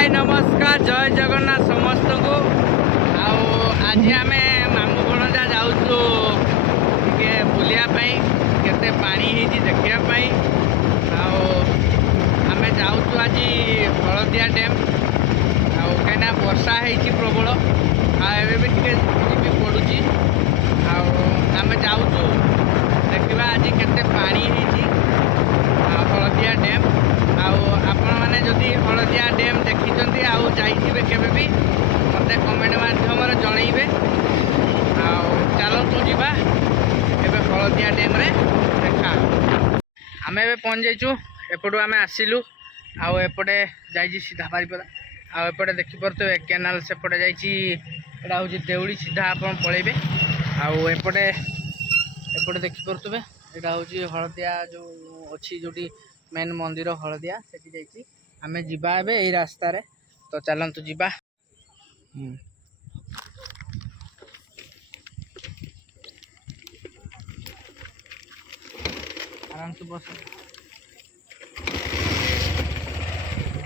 हाय नमस्कार जय जगन्नाथ समस्त को आज आम मामू भणजा जाऊँ बुलायापाई केते पानी देखापी आम जाऊँ आज हलदिया डैम कहीं वर्षा है प्रबल भी टे पड़ुची आम जाऊँ देखा आज केते पानी हलदिया डैम आपण मैंने जदि हलदिया डैम देखी जाइए केवे भी मत कमेंट माध्यम जनइबे चलतु जा हलदिया डैम रे देखा आम ए पहुँच जाइचु एपटू आम आसिलु आउपटे जाइए सीधा बारिपदा आउपटे देखिपे केनाल सेपटे जाइए हूँ देउली सीधा आप पलैबे आउपटे एपटे देखिपे यहाँ हूँ हलदिया जो अच्छी जो मेन मंदिर हलदिया से जाइए आम जा ए रास्तार तो चलतु जा आराम से बस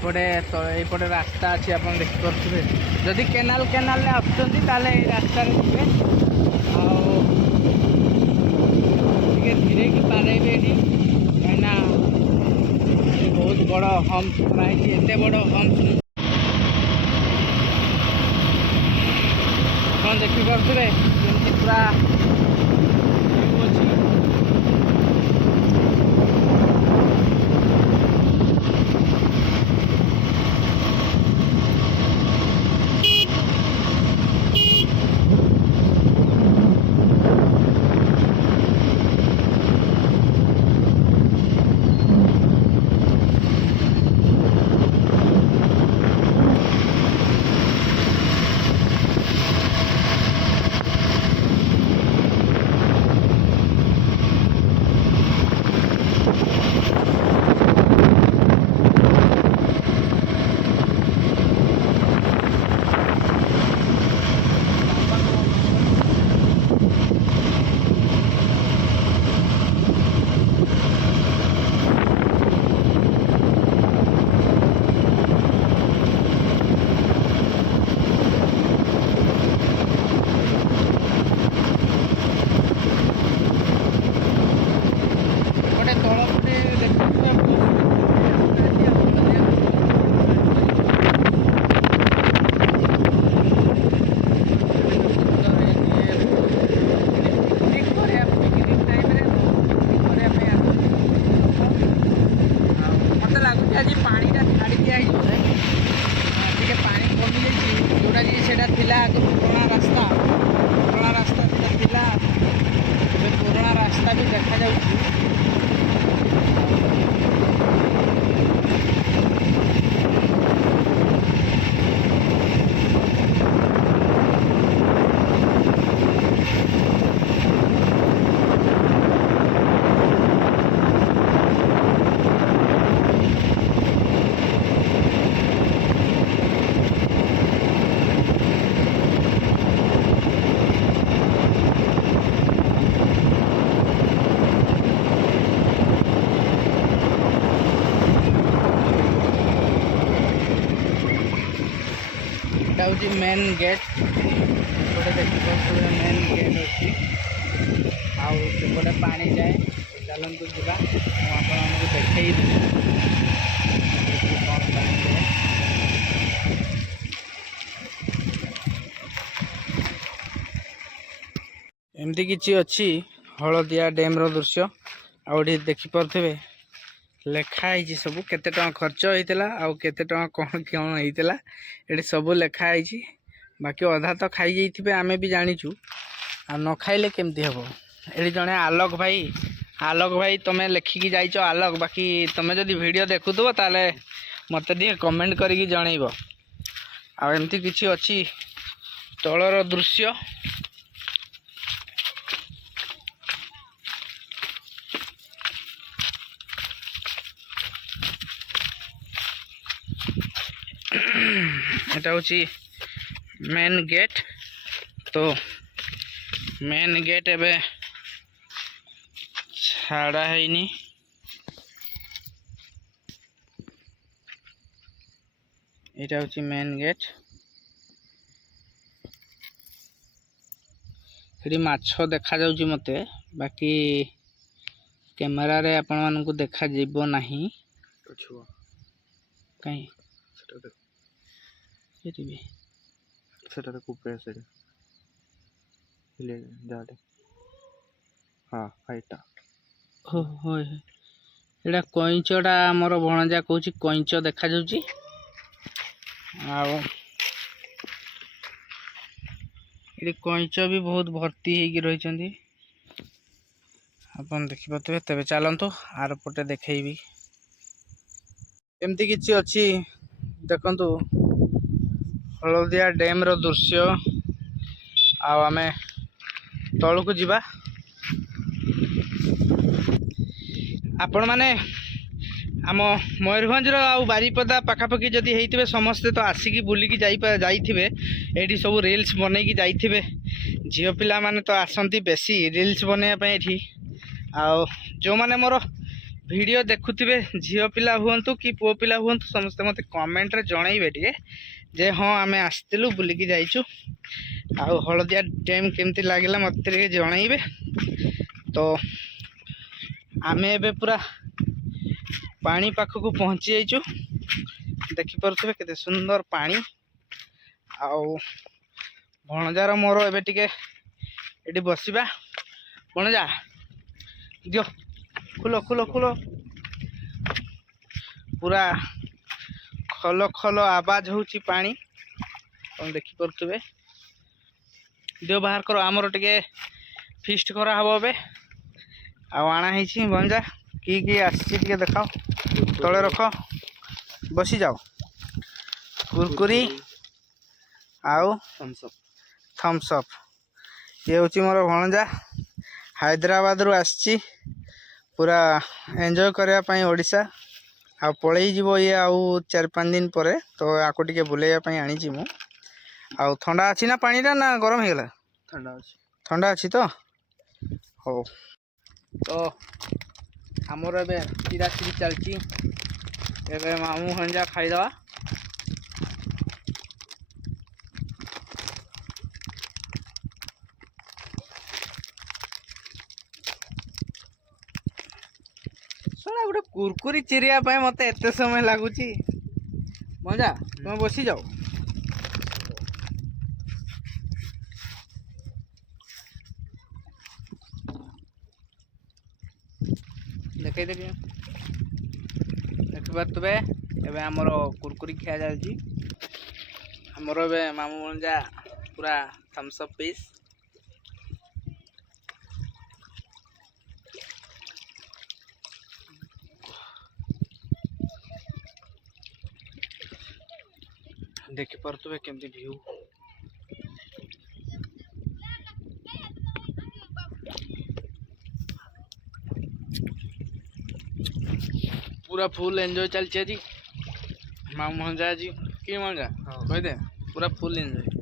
एपटे रास्ता अच्छी आप देखिपे जदि केनाल केनाल आसुँच रास्तार जी धीरे की पारेबे कहीं बहुत बड़ हम्स कराई एत बड़ हम्स आप देखिपे पूरा आज पानी छाड़ी दिया टे पानी कमी जाइए जोटा जी से पुराना रास्ता पुराना रास्ता भी देखा जाऊँ हूँ मेन गेट गोटे देखिए मेन गेट अच्छी आउटे पानी जाए चलतु जा आपको देखी कौन पानी जाए एमती किसी अच्छी हलदिया डैम रो दृश्य आउे देखिपे लेखाई सब केते टका खर्च होता आते कौन कौन होता ये सब लेखाई बाकी अधा तो खाई जाइए आमे भी जाचु आ न खाइले केमती हम ये जड़े आलोक भाई तुम्हें लेखिकी जाइच आलोक बाकी तुम्हें जदि वीडियो देखुव ताले मत दिए कमेंट करके जनइब आमती किसी अच्छी तलर दृश्य এটা হচ্ছে मेन गेट तो मेन गेट एबे छाड़ा है এটা হচ্ছে মেন গেট। ଏଠି ମାଛ ଦେଖାଯାଉଛି ମୋତେ, ବାକି କ୍ୟାମେରାରେ ଆପଣମାନଙ୍କୁ ଦେଖାଯିବ ନାହିଁ। କାହିଁ ସେଠି ବି ସେଟା କୁପେ ସେଠି ଯାହାଟେ ହଁ ଏଇଟା ହୋ ଏଇଟା କଇଁଚଟା ଆମର ଭଣଜା କହୁଛି କଇଁଚ ଦେଖାଯାଉଛି। ଆଉ ଏଠି କଇଁଚ ବି ବହୁତ ଭର୍ତ୍ତି ହେଇକି ରହିଛନ୍ତି, ଆପଣ ଦେଖିପାରୁଥିବେ। ତେବେ ଚାଲନ୍ତୁ ଆର ପଟେ ଦେଖେଇବି। ଏମିତି କିଛି ଅଛି ଦେଖନ୍ତୁ, ହଳଦିଆ ଡ୍ୟାମ୍ର ଦୃଶ୍ୟ। ଆଉ ଆମେ ତଳକୁ ଯିବା। ଆପଣମାନେ ଆମ ମୟୂରଭଞ୍ଜର ଆଉ ବାରିପଦା ପାଖାପାଖି ଯଦି ହେଇଥିବେ, ସମସ୍ତେ ତ ଆସିକି ବୁଲିକି ଯାଇଥିବେ। ଏଇଠି ସବୁ ରିଲ୍ସ ବନେଇକି ଯାଇଥିବେ। ଝିଅ ପିଲାମାନେ ତ ଆସନ୍ତି ବେଶୀ ରିଲ୍ସ ବନେଇବା ପାଇଁ ଏଠି। ଆଉ ଯେଉଁମାନେ ମୋର ଭିଡ଼ିଓ ଦେଖୁଥିବେ, ଝିଅ ପିଲା ହୁଅନ୍ତୁ କି ପୁଅ ପିଲା ହୁଅନ୍ତୁ, ସମସ୍ତେ ମୋତେ କମେଣ୍ଟରେ ଜଣାଇବେ ଟିକେ ଯେ ହଁ ଆମେ ଆସିଥିଲୁ, ବୁଲିକି ଯାଇଛୁ। ଆଉ ହଳଦିଆ ଡ୍ୟାମ୍ କେମିତି ଲାଗିଲା ମୋତେ ଟିକେ ଜଣାଇବେ। ତ ଆମେ ଏବେ ପୁରା ପାଣି ପାଖକୁ ପହଞ୍ଚି ଯାଇଛୁ। ଦେଖିପାରୁଥିବେ କେତେ ସୁନ୍ଦର ପାଣି। ଆଉ ଭଣଜାର ମୋର ଏବେ ଟିକେ ଏଠି ବସିବା। ଭଣଜା ଦିଅ, ଖୋଲ ଖୋଲ ଖୋଲ। ପୁରା ଖଲ ଖଲ ଆବାଜ ହେଉଛି ପାଣି, ଆପଣ ଦେଖିପାରୁଥିବେ। ଦିଅ ବାହାର କର, ଆମର ଟିକେ ଫିଷ୍ଟ କରାହବ ଏବେ। ଆଉ ଆଣା ହେଇଛି ଭଣଜା, କିଏ ଆସିଛି ଟିକେ ଦେଖାଅ। ତଳେ ରଖ, ବସିଯାଅ। କୁରକୁରି ଆଉ ଥମ୍ସ ଅପ୍। ଇଏ ହେଉଛି ମୋର ଭଣଜା, ହାଇଦ୍ରାବାଦରୁ ଆସିଛି ପୁରା ଏନ୍ଜୟ କରିବା ପାଇଁ ଓଡ଼ିଶା। ଆଉ ପଳେଇ ଯିବ ଇଏ ଆଉ 4-5 ଦିନ ପରେ। ତ ଆକୁ ଟିକେ ବୁଲେଇବା ପାଇଁ ଆଣିଛି ମୁଁ। ଆଉ ଥଣ୍ଡା ଅଛି ନା ପାଣିଟା, ନା ଗରମ ହେଇଗଲା? ଥଣ୍ଡା ଅଛି। ଥଣ୍ଡା ଅଛି ତ ହଉ। ତ ଆମର ଏବେ ଚିରାଚିରି ଚାଲିଛି। ଏବେ ମାମୁଁ ଭଣଜା ଖାଇଦେବା। ଶୁଣ, ଗୋଟେ କୁରକୁରି ଚିରିବା ପାଇଁ ମୋତେ ଏତେ ସମୟ ଲାଗୁଛି। ଭଣଜା ତୁମେ ବସିଯାଅ। ଦେଖେଇଦେବି, ଦେଖିପାରୁଥିବେ ଏବେ ଆମର କୁରକୁରି ଖିଆ ଚାଲିଛି। ଆମର ଏବେ ମାମୁଁ ଭଣଜା ପୁରା ଥମ୍ସ ଅପ୍ ପିସ୍। ଦେଖିପାରୁଥିବେ କେମିତି ଭିଉ। ପୁରା ଫୁଲ୍ ଏନ୍ଜୟ ଚାଲିଛି ଆଜି। ମାମୁଁ ଭଣଜା ଆଜି କି ଭଣଜା କହିଦେ, ପୁରା ଫୁଲ୍ ଏନ୍ଜୟ।